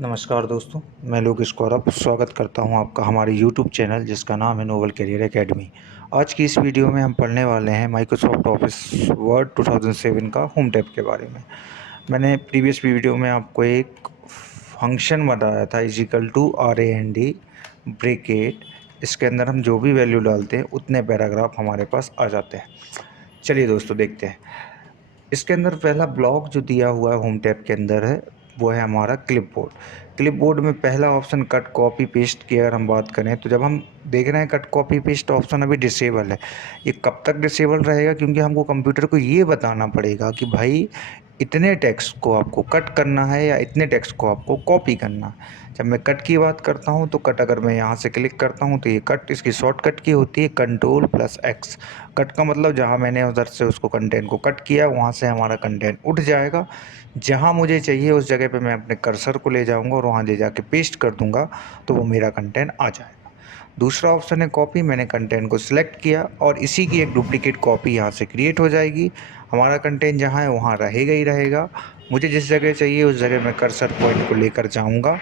नमस्कार दोस्तों, मैं लोकेश गौरव स्वागत करता हूं आपका हमारे यूट्यूब चैनल जिसका नाम है नोबल करियर एकेडमी। आज की इस वीडियो में हम पढ़ने वाले हैं माइक्रोसॉफ्ट ऑफिस वर्ड 2007 का होम टैब के बारे में। मैंने प्रीवियस वीडियो में आपको एक फंक्शन बताया था इजिकल टू RAND ब्रैकेट। इसके अंदर हम जो भी वैल्यू डालते हैं उतने पैराग्राफ हमारे पास आ जाते हैं। चलिए दोस्तों देखते हैं। इसके अंदर पहला ब्लॉक जो दिया हुआ है होम टैब के अंदर है वो है हमारा क्लिपबोर्ड। क्लिपबोर्ड में पहला ऑप्शन कट कॉपी पेस्ट की अगर हम बात करें तो जब हम देख रहे हैं कट कॉपी पेस्ट ऑप्शन अभी डिसेबल है। ये कब तक डिसेबल रहेगा, क्योंकि हमको कंप्यूटर को ये बताना पड़ेगा कि भाई इतने टेक्स्ट को आपको कट करना है या इतने टेक्स्ट को आपको कॉपी करना है। जब मैं कट की बात करता हूँ तो कट अगर मैं यहाँ से क्लिक करता हूँ तो ये कट इसकी शॉर्टकट की होती है Ctrl+X। कट का मतलब जहाँ मैंने उधर से उसको कंटेंट को कट किया वहाँ से हमारा कंटेंट उठ जाएगा। जहाँ मुझे चाहिए उस जगह पे मैं अपने कर्सर को ले जाऊँगा और वहाँ ले जाके पेस्ट कर दूँगा तो वो मेरा कंटेंट आ जाएगा। दूसरा ऑप्शन है कॉपी। मैंने कंटेंट को सिलेक्ट किया और इसी की एक डुप्लीकेट कॉपी यहाँ से क्रिएट हो जाएगी। हमारा कंटेंट जहाँ है वहाँ रहेगा ही रहेगा। मुझे जिस जगह चाहिए उस जगह मैं कर्सर पॉइंट को लेकर जाऊँगा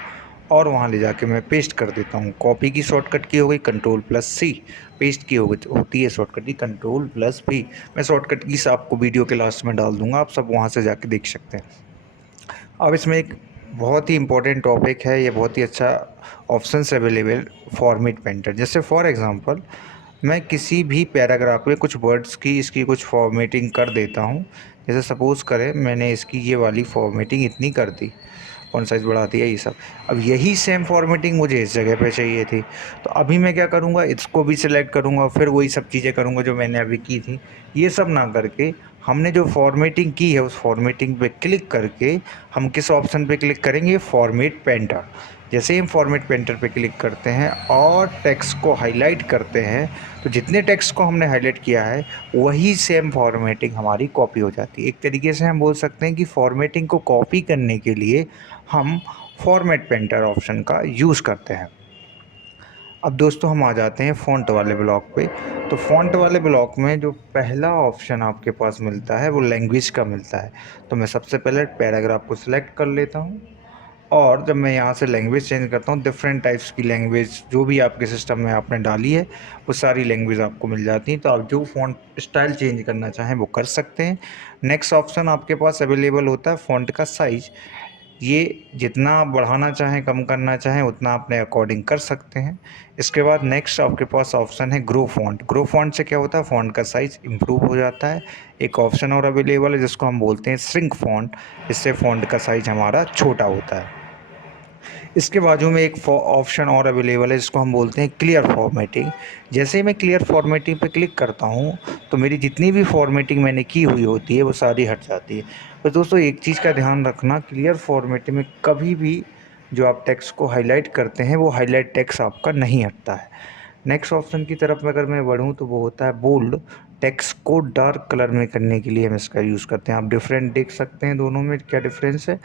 और वहाँ ले जाके मैं पेस्ट कर देता हूँ। कॉपी की शॉर्टकट की हो गई Ctrl+C, पेस्ट की होती है शॉर्टकट की Ctrl+V। मैं शॉर्टकट कीज़ आपको वीडियो के लास्ट में डाल दूँगा, आप सब वहाँ से जाके देख सकते हैं। अब इसमें एक बहुत ही इम्पोर्टेंट टॉपिक है, ये बहुत ही अच्छा ऑप्शंस अवेलेबल फॉर्मेट पेंटर। जैसे फॉर एग्जांपल मैं किसी भी पैराग्राफ में कुछ वर्ड्स की इसकी कुछ फॉर्मेटिंग कर देता हूँ। जैसे सपोज़ करें मैंने इसकी ये वाली फॉर्मेटिंग इतनी कर दी, फ़ॉन्ट साइज़ बढ़ा दिया ये सब। अब यही सेम फॉर्मेटिंग मुझे इस जगह पे चाहिए थी, तो अभी मैं क्या करूँगा, इसको भी सिलेक्ट करूँगा फिर वही सब चीज़ें करूँगा जो मैंने अभी की थी। ये सब ना करके हमने जो फॉर्मेटिंग की है उस फॉर्मेटिंग पे क्लिक करके हम किस ऑप्शन पे क्लिक करेंगे, फॉर्मेट पेंटर। जैसे ही हम फॉर्मेट पेंटर पे क्लिक करते हैं और टेक्स्ट को हाईलाइट करते हैं तो जितने टेक्स्ट को हमने हाईलाइट किया है वही सेम फॉर्मेटिंग हमारी कॉपी हो जाती है। एक तरीके से हम बोल सकते हैं कि फॉर्मेटिंग को कॉपी करने के लिए हम फॉर्मेट पेंटर ऑप्शन का यूज़ करते हैं। अब दोस्तों हम आ जाते हैं फ़ॉन्ट वाले ब्लॉक पे। तो फ़ॉन्ट वाले ब्लॉक में जो पहला ऑप्शन आपके पास मिलता है वो लैंग्वेज का मिलता है। तो मैं सबसे पहले पैराग्राफ को सिलेक्ट कर लेता हूँ और जब मैं यहाँ से लैंग्वेज चेंज करता हूँ, डिफरेंट टाइप्स की लैंग्वेज जो भी आपके सिस्टम में आपने डाली है वो सारी लैंग्वेज आपको मिल जाती हैं। तो आप जो फ़ॉन्ट स्टाइल चेंज करना चाहें वो कर सकते हैं। नेक्स्ट ऑप्शन आपके पास अवेलेबल होता है फ़ॉन्ट का साइज़। ये जितना आप बढ़ाना चाहें कम करना चाहें उतना अपने अकॉर्डिंग कर सकते हैं। इसके बाद नेक्स्ट आपके पास ऑप्शन है ग्रो फॉन्ट। ग्रो फॉन्ट से क्या होता है, फ़ॉन्ट का साइज़ इम्प्रूव हो जाता है। एक ऑप्शन और अवेलेबल है जिसको हम बोलते हैं श्रिंक फॉन्ट। इससे फ़ॉन्ट का साइज़ हमारा छोटा होता है। इसके बाजू में एक ऑप्शन और अवेलेबल है जिसको हम बोलते हैं क्लियर फॉर्मेटिंग। जैसे ही मैं क्लियर फॉर्मेटिंग पे क्लिक करता हूँ तो मेरी जितनी भी फॉर्मेटिंग मैंने की हुई होती है वो सारी हट जाती है। तो दोस्तों एक चीज़ का ध्यान रखना, क्लियर फॉर्मेटिंग में कभी भी जो आप टेक्स्ट को हाईलाइट करते हैं वो हाईलाइट टेक्स्ट आपका नहीं हटता है। नेक्स्ट ऑप्शन की तरफ में अगर मैं बढ़ूँ तो वो होता है बोल्ड। टेक्स्ट को डार्क कलर में करने के लिए हम इसका यूज़ करते हैं। आप डिफरेंट देख सकते हैं दोनों में क्या डिफरेंस है।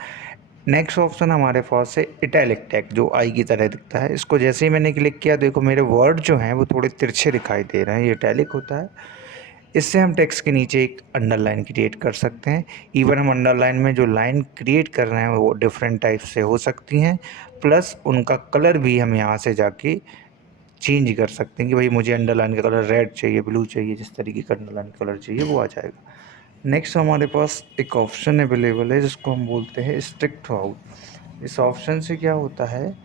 नेक्स्ट ऑप्शन हमारे पास है इटैलिक टेक्स्ट, जो आई की तरह दिखता है। इसको जैसे ही मैंने क्लिक किया देखो मेरे वर्ड जो हैं वो थोड़े तिरछे दिखाई दे रहे हैं, ये इटैलिक होता है। इससे हम टेक्स्ट के नीचे एक अंडरलाइन क्रिएट कर सकते हैं। इवन हम अंडरलाइन में जो लाइन क्रिएट कर रहे हैं वो डिफरेंट टाइप से हो सकती हैं, प्लस उनका कलर भी हम यहाँ से जाके चेंज कर सकते हैं कि भाई मुझे अंडरलाइन का कलर रेड चाहिए, ब्लू चाहिए, जिस तरीके का अंडरलाइन कलर चाहिए वो आ जाएगा। नेक्स्ट हमारे पास एक ऑप्शन अवेलेबल है जिसको हम बोलते हैं स्ट्रिक्ट थ्रू आउट। इस ऑप्शन से क्या होता है,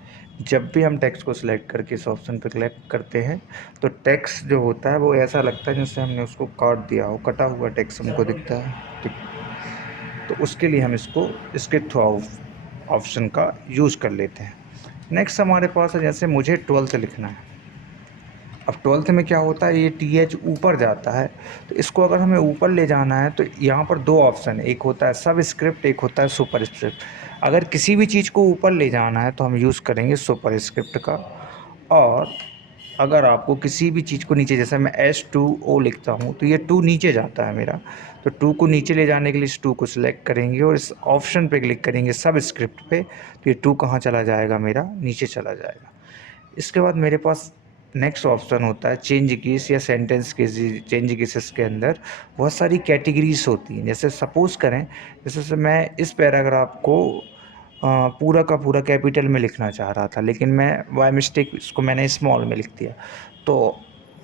जब भी हम टेक्स्ट को सिलेक्ट करके इस ऑप्शन पर क्लिक करते हैं तो टेक्स्ट जो होता है वो ऐसा लगता है जैसे हमने उसको काट दिया हो, कटा हुआ टेक्स्ट हमको दिखता है। तो उसके लिए हम इसको स्ट्रिक्ट थ्रू आउट ऑप्शन का यूज़ कर लेते हैं। नेक्स्ट हमारे पास है, जैसे मुझे 12th लिखना है। अब 12th में क्या होता है, ये TH ऊपर जाता है। तो इसको अगर हमें ऊपर ले जाना है तो यहाँ पर दो ऑप्शन है, एक होता है सब स्क्रिप्ट, एक होता है सुपर स्क्रिप्ट। अगर किसी भी चीज़ को ऊपर ले जाना है तो हम यूज़ करेंगे सुपर स्क्रिप्ट का। और अगर आपको किसी भी चीज़ को नीचे, जैसे मैं S2O लिखता हूँ तो ये 2 नीचे जाता है मेरा। तो 2 को नीचे ले जाने के लिए इस 2 को सिलेक्ट करेंगे और इस ऑप्शन पे क्लिक करेंगे सब स्क्रिप्ट पे, तो ये 2 कहाँ चला जाएगा, मेरा नीचे चला जाएगा। इसके बाद मेरे पास नेक्स्ट ऑप्शन होता है चेंज कीज़ या सेंटेंस कीज़। चेंज कीज़ के अंदर बहुत सारी कैटेगरीज होती हैं। जैसे सपोज़ करें, जैसे मैं इस पैराग्राफ को पूरा का पूरा कैपिटल में लिखना चाह रहा था, लेकिन मैं बाय मिस्टेक इसको मैंने स्मॉल में लिख दिया। तो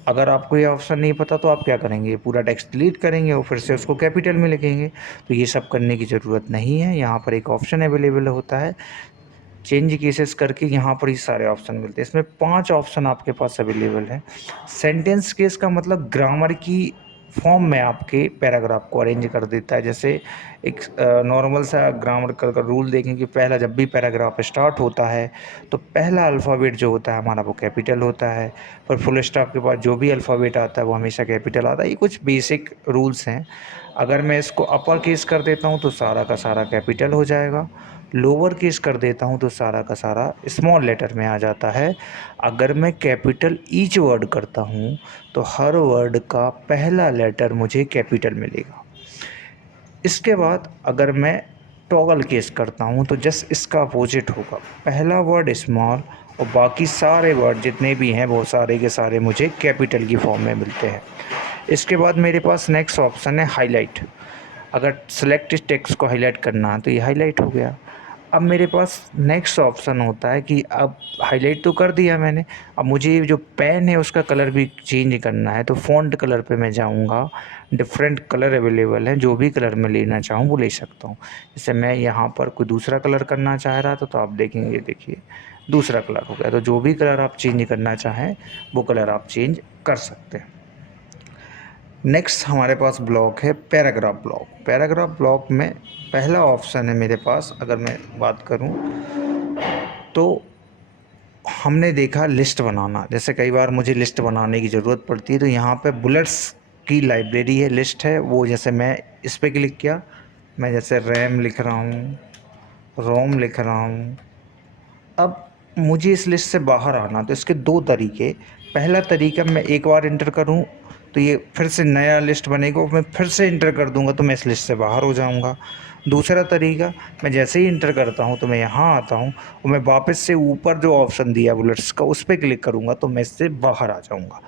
अगर आपको ये ऑप्शन नहीं पता तो आप क्या करेंगे, पूरा टेक्स्ट डिलीट करेंगे और फिर से उसको कैपिटल में लिखेंगे। तो ये सब करने की ज़रूरत नहीं है। यहाँ पर एक ऑप्शन अवेलेबल होता है चेंज केसेस करके, यहाँ पर ही सारे ऑप्शन मिलते हैं। इसमें 5 ऑप्शन आपके पास अवेलेबल है। सेंटेंस केस का मतलब ग्रामर की फॉर्म में आपके पैराग्राफ को अरेंज कर देता है। जैसे एक नॉर्मल सा ग्रामर का रूल देखें कि पहला जब भी पैराग्राफ स्टार्ट होता है तो पहला अल्फ़ाबेट जो होता है हमारा वो कैपिटल होता है, पर फुल स्टॉप के बाद जो भी अल्फ़ाबेट आता है वो हमेशा कैपिटल आता है। ये कुछ बेसिक रूल्स हैं। अगर मैं इसको अपर केस कर देता हूँ तो सारा का सारा कैपिटल हो जाएगा, लोअर केस कर देता हूँ तो सारा का सारा स्मॉल लेटर में आ जाता है। अगर मैं कैपिटल ईच वर्ड करता हूँ तो हर वर्ड का पहला लेटर मुझे कैपिटल मिलेगा। इसके बाद अगर मैं टॉगल केस करता हूँ तो जस्ट इसका अपोजिट होगा, पहला वर्ड स्मॉल और बाकी सारे वर्ड जितने भी हैं वो सारे के सारे मुझे कैपिटल की फॉर्म में मिलते हैं। इसके बाद मेरे पास नेक्स्ट ऑप्शन है हाईलाइट। अगर सेलेक्ट टेक्स्ट को हाईलाइट करना है तो ये हाईलाइट हो गया। अब मेरे पास नेक्स्ट ऑप्शन होता है कि अब हाईलाइट तो कर दिया मैंने, अब मुझे जो पेन है उसका कलर भी चेंज करना है। तो फ़ॉन्ट कलर पे मैं जाऊंगा, डिफरेंट कलर अवेलेबल हैं, जो भी कलर मैं लेना चाहूँ वो ले सकता हूँ। जैसे मैं यहाँ पर कोई दूसरा कलर करना चाह रहा था तो आप देखेंगे, देखिए दूसरा कलर हो गया। तो जो भी कलर आप चेंज करना चाहें वो कलर आप चेंज कर सकते हैं। नेक्स्ट हमारे पास ब्लॉक है पैराग्राफ ब्लॉक। पैराग्राफ ब्लॉक में पहला ऑप्शन है मेरे पास, अगर मैं बात करूं तो हमने देखा लिस्ट बनाना। जैसे कई बार मुझे लिस्ट बनाने की ज़रूरत पड़ती है तो यहाँ पे बुलेट्स की लाइब्रेरी है, लिस्ट है वो। जैसे मैं इस पर क्लिक किया, मैं जैसे रैम लिख रहा हूँ, रोम लिख रहा हूँ। अब मुझे इस लिस्ट से बाहर आना तो इसके दो तरीके। पहला तरीका, मैं एक बार इंटर करूं तो ये फिर से नया लिस्ट बनेगा, मैं फिर से इंटर कर दूंगा तो मैं इस लिस्ट से बाहर हो जाऊंगा। दूसरा तरीका, मैं जैसे ही इंटर करता हूं तो मैं यहाँ आता हूं और मैं वापस से ऊपर जो ऑप्शन दिया बुलेट्स का उस पर क्लिक करूंगा तो मैं इससे बाहर आ जाऊंगा।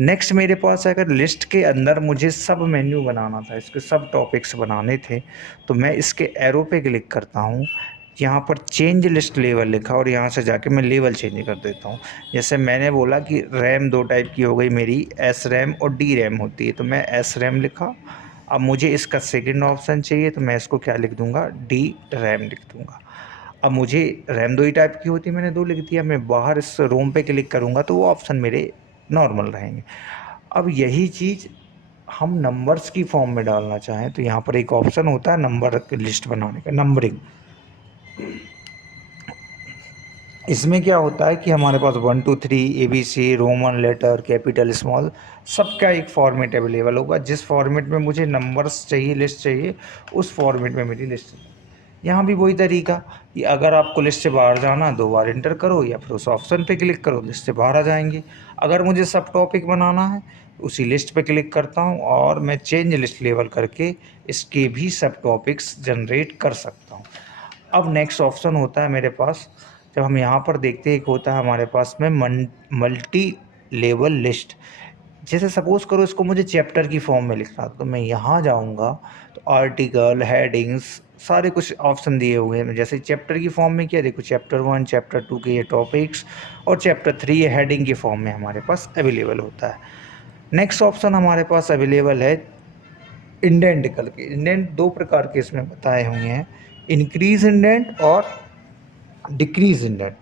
नेक्स्ट मेरे पास अगर लिस्ट के अंदर मुझे सब मेन्यू बनाना था, इसके सब टॉपिक्स बनाने थे, तो मैं इसके एरो पे क्लिक करता हूँ। यहाँ पर चेंज लिस्ट लेवल लिखा और यहाँ से जाके मैं लेवल चेंज कर देता हूँ। जैसे मैंने बोला कि रैम दो टाइप की हो गई मेरी, एस रैम और डी रैम होती है, तो मैं एस रैम लिखा। अब मुझे इसका सेकंड ऑप्शन चाहिए तो मैं इसको क्या लिख दूंगा, डी रैम लिख दूंगा। अब मुझे रैम दो ही टाइप की होती है, मैंने दो लिख दिया। मैं बाहर इस रोम पे क्लिक करूँगा तो वो ऑप्शन मेरे नॉर्मल रहेंगे। अब यही चीज़ हम नंबर्स की फॉर्म में डालना चाहें तो यहाँ पर एक ऑप्शन होता है नंबर की लिस्ट बनाने का, नंबरिंग। इसमें क्या होता है कि हमारे पास 1 2 3 ABC, Roman letter, capital, small, सबका एक फॉर्मेट अवेलेबल होगा। जिस फॉर्मेट में मुझे नंबर्स चाहिए, लिस्ट चाहिए, उस फॉर्मेट में मेरी लिस्ट। यहाँ भी वही तरीका कि अगर आपको लिस्ट से बाहर जाना, दो बार इंटर करो या फिर उस ऑप्शन पे क्लिक करो, लिस्ट से बाहर आ जाएंगे। अगर मुझे सब टॉपिक बनाना है उसी लिस्ट पे क्लिक करता हूँ और मैं चेंज लिस्ट लेवल करके इसके भी सब टॉपिक्स जनरेट कर सकता हूँ। अब नेक्स्ट ऑप्शन होता है मेरे पास, जब हम यहाँ पर देखते हैं एक होता है हमारे पास में मल्टी लेवल लिस्ट। जैसे सपोज़ करो इसको मुझे चैप्टर की फॉर्म में लिखना तो मैं यहाँ जाऊँगा तो आर्टिकल, हेडिंग्स, सारे कुछ ऑप्शन दिए हुए हैं। जैसे चैप्टर की फॉर्म में क्या, देखो चैप्टर 1, चैप्टर 2 के ये टॉपिक्स और चैप्टर 3 ये हेडिंग की फॉर्म में हमारे पास अवेलेबल होता है। नेक्स्ट ऑप्शन हमारे पास अवेलेबल है इंडेंट करके। इंडेंट दो प्रकार के इसमें बताए हुए हैं, इंक्रीज इंडेंट और डिक्रीज इंडेंट।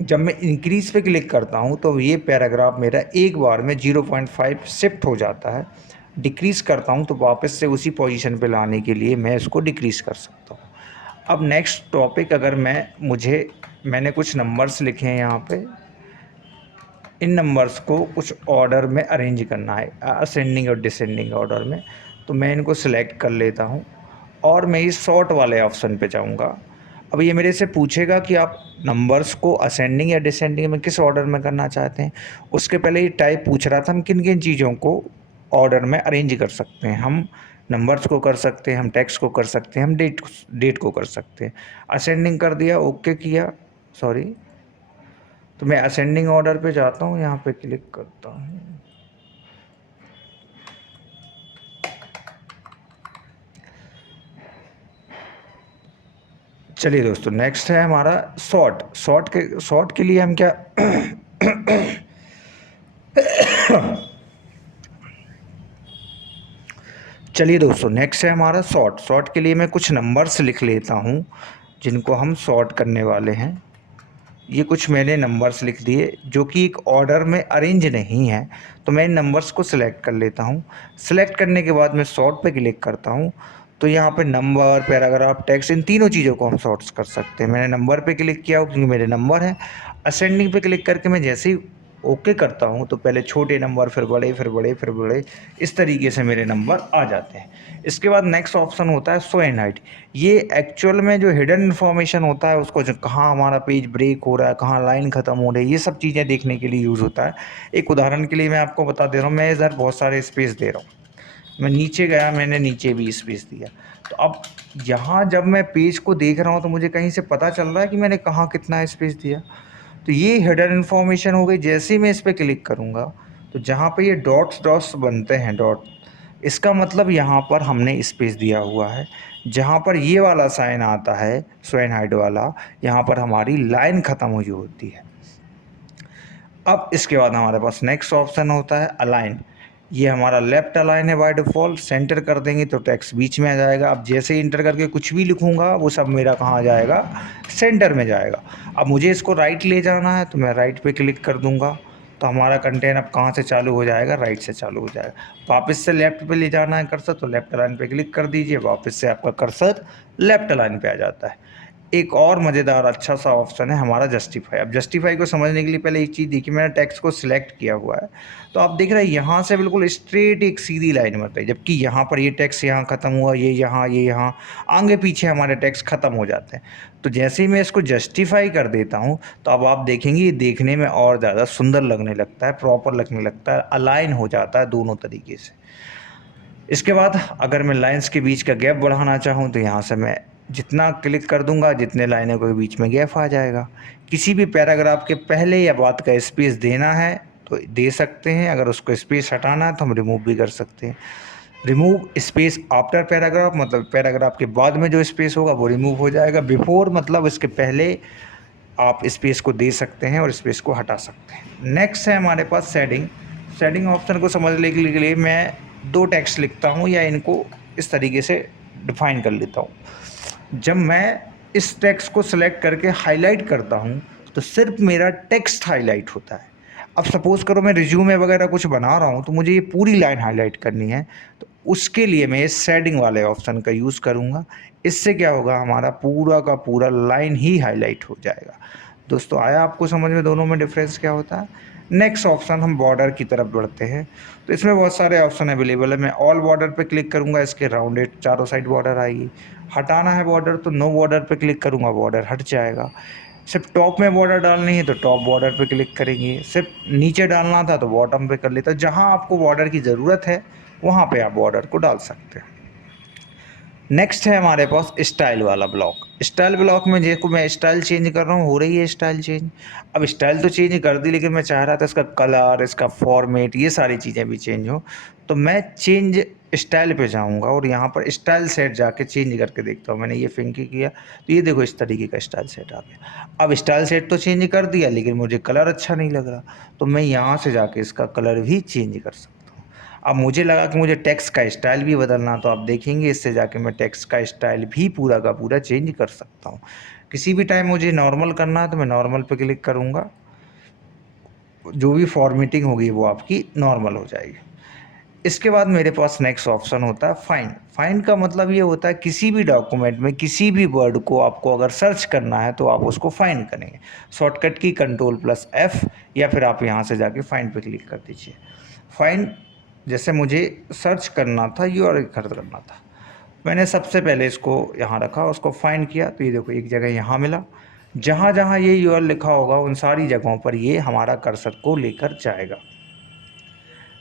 जब मैं इंक्रीज पे क्लिक करता हूँ तो ये पैराग्राफ मेरा एक बार में 0.5 शिफ्ट हो जाता है। डिक्रीज़ करता हूँ तो वापस से उसी पोजीशन पे लाने के लिए मैं इसको डिक्रीज़ कर सकता हूँ। अब नेक्स्ट टॉपिक, अगर मैंने कुछ नंबर्स लिखे हैं यहाँ पे, इन नंबर्स को कुछ ऑर्डर में अरेंज करना है, असेंडिंग और डिसेंडिंग ऑर्डर में। तो मैं इनको सिलेक्ट कर लेता हूँ और मैं इस सॉर्ट वाले ऑप्शन पे जाऊँगा। अब ये मेरे से पूछेगा कि आप नंबर्स को असेंडिंग या डिसेंडिंग में किस ऑर्डर में करना चाहते हैं। उसके पहले ये टाइप पूछ रहा था हम किन किन चीज़ों को ऑर्डर में अरेंज कर सकते हैं। हम नंबर्स को कर सकते हैं, हम टेक्स्ट को कर सकते हैं, हम डेट को कर सकते हैं। असेंडिंग कर दिया, ओके किया, सॉरी, तो मैं असेंडिंग ऑर्डर पे जाता हूँ, यहाँ पे क्लिक करता हूँ। चलिए दोस्तों, नेक्स्ट है हमारा शॉर्ट के लिए हम क्या चलिए दोस्तों, नेक्स्ट है हमारा शॉर्ट के लिए मैं कुछ नंबर्स लिख लेता हूँ जिनको हम शॉर्ट करने वाले हैं। ये कुछ मैंने नंबर्स लिख दिए जो कि एक ऑर्डर में अरेंज नहीं है, तो मैं इन नंबर्स को सिलेक्ट कर लेता हूँ। सिलेक्ट करने के बाद मैं शॉर्ट पे क्लिक करता हूँ, तो यहाँ पे नंबर, पैराग्राफ, टेक्स्ट, इन तीनों चीज़ों को हम शॉर्ट्स कर सकते हैं। मैंने नंबर पे क्लिक किया क्योंकि मेरे नंबर हैं। असेंडिंग पे क्लिक करके मैं जैसे ही ओके करता हूँ तो पहले छोटे नंबर, फिर बड़े, फिर बड़े, फिर बड़े, इस तरीके से मेरे नंबर आ जाते हैं। इसके बाद नेक्स्ट ऑप्शन होता है शो एंड हाइड। ये एक्चुअल में जो हिडन इन्फॉर्मेशन होता है उसको, जो कहाँ हमारा पेज ब्रेक हो रहा है, कहाँ लाइन ख़त्म हो रही है, ये सब चीज़ें देखने के लिए यूज़ होता है। एक उदाहरण के लिए मैं आपको बता दे रहा हूँ, मैं इधर बहुत सारे स्पेस दे रहा हूँ, मैं नीचे गया, मैंने नीचे भी स्पेस दिया। तो अब यहाँ जब मैं पेज को देख रहा हूँ तो मुझे कहीं से पता चल रहा है कि मैंने कहाँ कितना स्पेस दिया। तो ये हिडन इन्फॉर्मेशन हो गई। जैसे ही मैं इस पर क्लिक करूँगा तो जहाँ पे ये डॉट्स डॉट्स बनते हैं, डॉट, इसका मतलब यहाँ पर हमने स्पेस दिया हुआ है। जहाँ पर ये वाला साइन आता है शो एंड हाइड वाला, यहाँ पर हमारी लाइन ख़त्म हुई होती है। अब इसके बाद हमारे पास नेक्स्ट ऑप्शन होता है अलाइन। ये हमारा लेफ्ट अलाइन है बाय डिफ़ॉल्ट। सेंटर कर देंगे तो टेक्स्ट बीच में आ जाएगा। अब जैसे ही इंटर करके कुछ भी लिखूँगा वो सब मेरा कहाँ जाएगा, सेंटर में जाएगा। अब मुझे इसको राइट ले जाना है तो मैं राइट पे क्लिक कर दूँगा, तो हमारा कंटेंट अब कहाँ से चालू हो जाएगा, राइट से चालू हो जाएगा। वापस से लेफ़्ट पे ले जाना है कर्सर तो लेफ़्ट अलाइन पे क्लिक कर दीजिए, वापस से आपका कर्सर लेफ़्ट अलाइन पे आ जाता है। एक और मज़ेदार अच्छा सा ऑप्शन है हमारा जस्टिफाई। अब जस्टिफाई को समझने के लिए पहले एक चीज़ देखिए, मैंने टेक्स्ट को सिलेक्ट किया हुआ है, तो आप देख रहे हैं यहाँ से बिल्कुल स्ट्रेट एक सीधी लाइन बन रही है, जबकि यहाँ पर ये टेक्स्ट यहाँ ख़त्म हुआ, ये यहाँ आगे पीछे हमारे टेक्स्ट ख़त्म हो जाते हैं। तो जैसे ही मैं इसको जस्टिफाई कर देता हूँ तो अब आप देखेंगे ये देखने में और ज़्यादा सुंदर लगने लगता है, प्रॉपर लगने लगता है, अलाइन हो जाता है दोनों तरीके से। इसके बाद अगर मैं लाइंस के बीच का गैप बढ़ाना चाहूँ तो यहाँ से मैं जितना क्लिक कर दूंगा, जितने लाइनों के बीच में गैप आ जाएगा। किसी भी पैराग्राफ के पहले या बाद का स्पेस देना है तो दे सकते हैं, अगर उसको स्पेस हटाना है तो हम रिमूव भी कर सकते हैं। रिमूव स्पेस आफ्टर पैराग्राफ मतलब पैराग्राफ के बाद में जो स्पेस होगा वो रिमूव हो जाएगा। बिफोर मतलब इसके पहले आप स्पेस को दे सकते हैं और स्पेस को हटा सकते हैं। नेक्स्ट है हमारे पास शेडिंग। शेडिंग ऑप्शन को समझने के लिए मैं दो टेक्स्ट लिखता हूँ या इनको इस तरीके से डिफाइन कर लेता हूँ। जब मैं इस टेक्स्ट को सिलेक्ट करके हाईलाइट करता हूँ तो सिर्फ मेरा टेक्स्ट हाईलाइट होता है। अब सपोज़ करो मैं रिज्यूमे वगैरह कुछ बना रहा हूँ तो मुझे ये पूरी लाइन हाईलाइट करनी है, तो उसके लिए मैं इस शेडिंग वाले ऑप्शन का यूज़ करूँगा। इससे क्या होगा, हमारा पूरा का पूरा लाइन ही हाईलाइट हो जाएगा। दोस्तों, आया आपको समझ में दोनों में डिफरेंस क्या होता है? नेक्स्ट ऑप्शन हम बॉर्डर की तरफ बढ़ते हैं, तो इसमें बहुत सारे ऑप्शन अवेलेबल है। मैं ऑल बॉर्डर पे क्लिक करूंगा, इसके राउंडेड चारों साइड बॉर्डर आएगी। हटाना है बॉर्डर तो नो बॉर्डर पे क्लिक करूंगा, बॉर्डर हट जाएगा। सिर्फ टॉप में बॉर्डर डालनी है तो टॉप बॉर्डर पे क्लिक करेंगे, सिर्फ नीचे डालना था तो बॉटम पे कर लेता। जहाँ आपको बॉर्डर की ज़रूरत है वहाँ पे आप बॉर्डर को डाल सकते हैं। नेक्स्ट है हमारे पास स्टाइल वाला ब्लॉक। स्टाइल ब्लॉक में देखो मैं स्टाइल चेंज कर रहा हूँ, हो रही है स्टाइल चेंज। अब स्टाइल तो चेंज कर दी, लेकिन मैं चाह रहा था इसका कलर, इसका फॉर्मेट, ये सारी चीज़ें भी चेंज हो। तो मैं चेंज स्टाइल पे जाऊँगा और यहाँ पर स्टाइल सेट जाके चेंज करके देखता हूँ। मैंने ये फिंकी किया तो ये देखो इस तरीके का स्टाइल सेट आ गया। अब स्टाइल सेट तो चेंज कर दिया लेकिन मुझे कलर अच्छा नहीं लग रहा, तो मैं यहाँ से जाके इसका कलर भी चेंज कर सकता हूँ। अब मुझे लगा कि मुझे टेक्स्ट का स्टाइल भी बदलना, तो आप देखेंगे इससे जाके मैं टेक्स्ट का स्टाइल भी पूरा का पूरा चेंज कर सकता हूँ। किसी भी टाइम मुझे नॉर्मल करना है तो मैं नॉर्मल पे क्लिक करूँगा, जो भी फॉर्मेटिंग होगी वो आपकी नॉर्मल हो जाएगी। इसके बाद मेरे पास नेक्स्ट ऑप्शन होता है फाइंड। फाइंड का मतलब ये होता है किसी भी डॉक्यूमेंट में किसी भी वर्ड को आपको अगर सर्च करना है तो आप उसको फाइंड करेंगे। शॉर्टकट की Ctrl+F या फिर आप यहाँ से जाके फाइंड पे क्लिक कर दीजिए। फाइंड, जैसे मुझे सर्च करना था, यूआरएल खर्च करना था, मैंने सबसे पहले इसको यहाँ रखा, उसको फाइंड किया तो ये देखो एक जगह यहाँ मिला। जहाँ जहाँ ये यूआरएल लिखा होगा उन सारी जगहों पर ये हमारा कर्सर को लेकर जाएगा।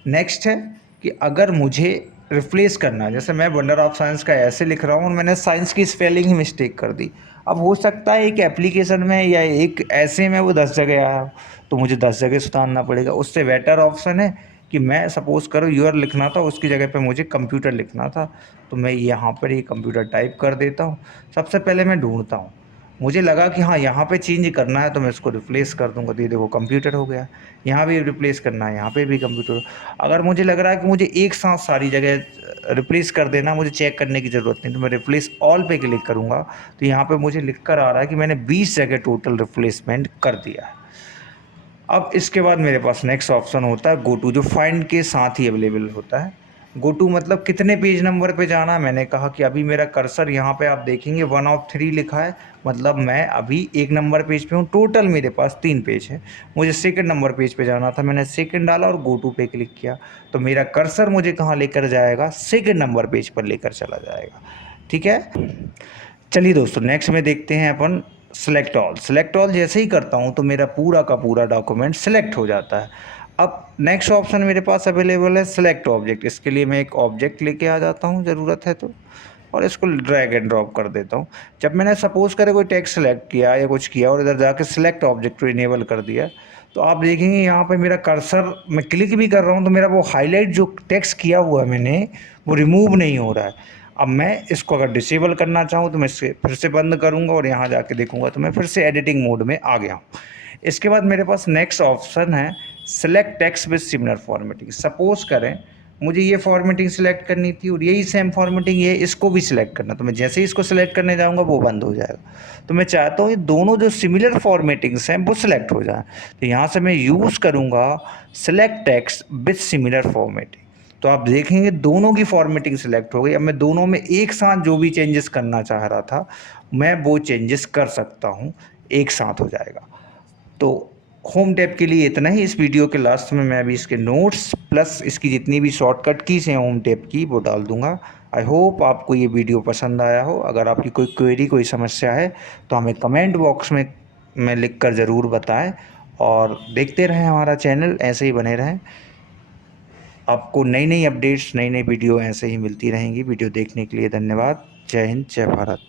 नेक्स्ट है कि अगर मुझे रिप्लेस करना है, जैसे मैं वंडर ऑफ साइंस का ऐसे लिख रहा हूँ और मैंने साइंस की स्पेलिंग ही मिस्टेक कर दी। अब हो सकता है एक एप्लीकेशन में या एक ऐसे में वो 10 जगह आया हो, तो मुझे 10 जगह सुधारना पड़ेगा। उससे बेटर ऑप्शन है कि मैं सपोज़ करो यूआर लिखना था, उसकी जगह पे मुझे कंप्यूटर लिखना था, तो मैं यहाँ पर ये कंप्यूटर टाइप कर देता हूँ। सबसे पहले मैं ढूंढता हूँ मुझे लगा कि हाँ यहाँ पे चेंज करना है तो मैं इसको रिप्लेस कर दूंगा, तो ये देखो कंप्यूटर हो गया। यहाँ भी रिप्लेस करना है, यहाँ पे भी कंप्यूटर। अगर मुझे लग रहा है कि मुझे एक साथ सारी जगह रिप्लेस कर देना, मुझे चेक करने की ज़रूरत नहीं, तो मैं रिप्लेस ऑल पे क्लिक करूँगा। तो यहाँ पे मुझे लिख कर आ रहा है कि मैंने 20 जगह टोटल रिप्लेसमेंट कर दिया है। अब इसके बाद मेरे पास नेक्स्ट ऑप्शन होता है गो टू, जो फाइंड के साथ ही अवेलेबल होता है। गो टू मतलब कितने पेज नंबर पे जाना है। मैंने कहा कि अभी मेरा कर्सर यहाँ पे आप देखेंगे 1 of 3 लिखा है, मतलब मैं अभी 1 नंबर पेज पे हूँ। टोटल मेरे पास 3 पेज है, मुझे सेकंड नंबर पेज पे जाना था, मैंने सेकंड डाला और गो टू पे क्लिक किया। तो मेरा कर्सर मुझे कहाँ लेकर जाएगा, सेकंड नंबर पेज पर लेकर चला जाएगा। ठीक है, चलिए दोस्तों नेक्स्ट में देखते हैं अपन सेलेक्ट ऑल। सेलेक्ट ऑल जैसे ही करता हूँ तो मेरा पूरा का पूरा डॉक्यूमेंट सेलेक्ट हो जाता है। अब नेक्स्ट ऑप्शन मेरे पास अवेलेबल है सेलेक्ट ऑब्जेक्ट। इसके लिए मैं एक ऑब्जेक्ट लेके आ जाता हूँ ज़रूरत है तो, और इसको ड्रैग एंड ड्रॉप कर देता हूँ। जब मैंने सपोज करे कोई टेक्स्ट सेलेक्ट किया या कुछ किया और इधर जाके सिलेक्ट ऑब्जेक्ट को इनेबल कर दिया, तो आप देखेंगे यहाँ पे मेरा कर्सर, मैं क्लिक भी कर रहा हूँ तो मेरा वो हाईलाइट जो टेक्स्ट किया हुआ है मैंने, वो रिमूव नहीं हो रहा है। अब मैं इसको अगर डिसेबल करना चाहूँ तो मैं इसे फिर से बंद करूँगा और यहाँ जाके देखूँगा तो मैं फिर से एडिटिंग मोड में आ गया हूँ। इसके बाद मेरे पास नेक्स्ट ऑप्शन है select text with similar formatting. Suppose करें मुझे ये फॉर्मेटिंग सिलेक्ट करनी थी और यही सेम फॉर्मेटिंग ये इसको भी सिलेक्ट करना, तो मैं जैसे ही इसको सिलेक्ट करने जाऊँगा वो बंद हो जाएगा। तो मैं चाहता हूँ ये दोनों जो सिमिलर फॉर्मेटिंग्स हैं वो सिलेक्ट हो जाए, तो यहाँ से मैं यूज़ करूँगा select text with similar formatting. तो आप देखेंगे दोनों की फॉर्मेटिंग सिलेक्ट हो गई। अब मैं दोनों में एक साथ जो भी चेंजेस करना चाह रहा था मैं वो चेंजेस कर सकता हूँ, एक साथ हो जाएगा। तो होम टैब के लिए इतना ही। इस वीडियो के लास्ट में मैं अभी इसके नोट्स प्लस इसकी जितनी भी शॉर्टकट कीज़ हैं होम टैब की वो डाल दूंगा। आई होप आपको ये वीडियो पसंद आया हो। अगर आपकी कोई क्वेरी कोई समस्या है तो हमें कमेंट बॉक्स में लिख कर ज़रूर बताएं, और देखते रहें हमारा चैनल, ऐसे ही बने रहें। आपको नई नई अपडेट्स, नई नई वीडियो ऐसे ही मिलती रहेंगी। वीडियो देखने के लिए धन्यवाद। जय हिंद, जय भारत।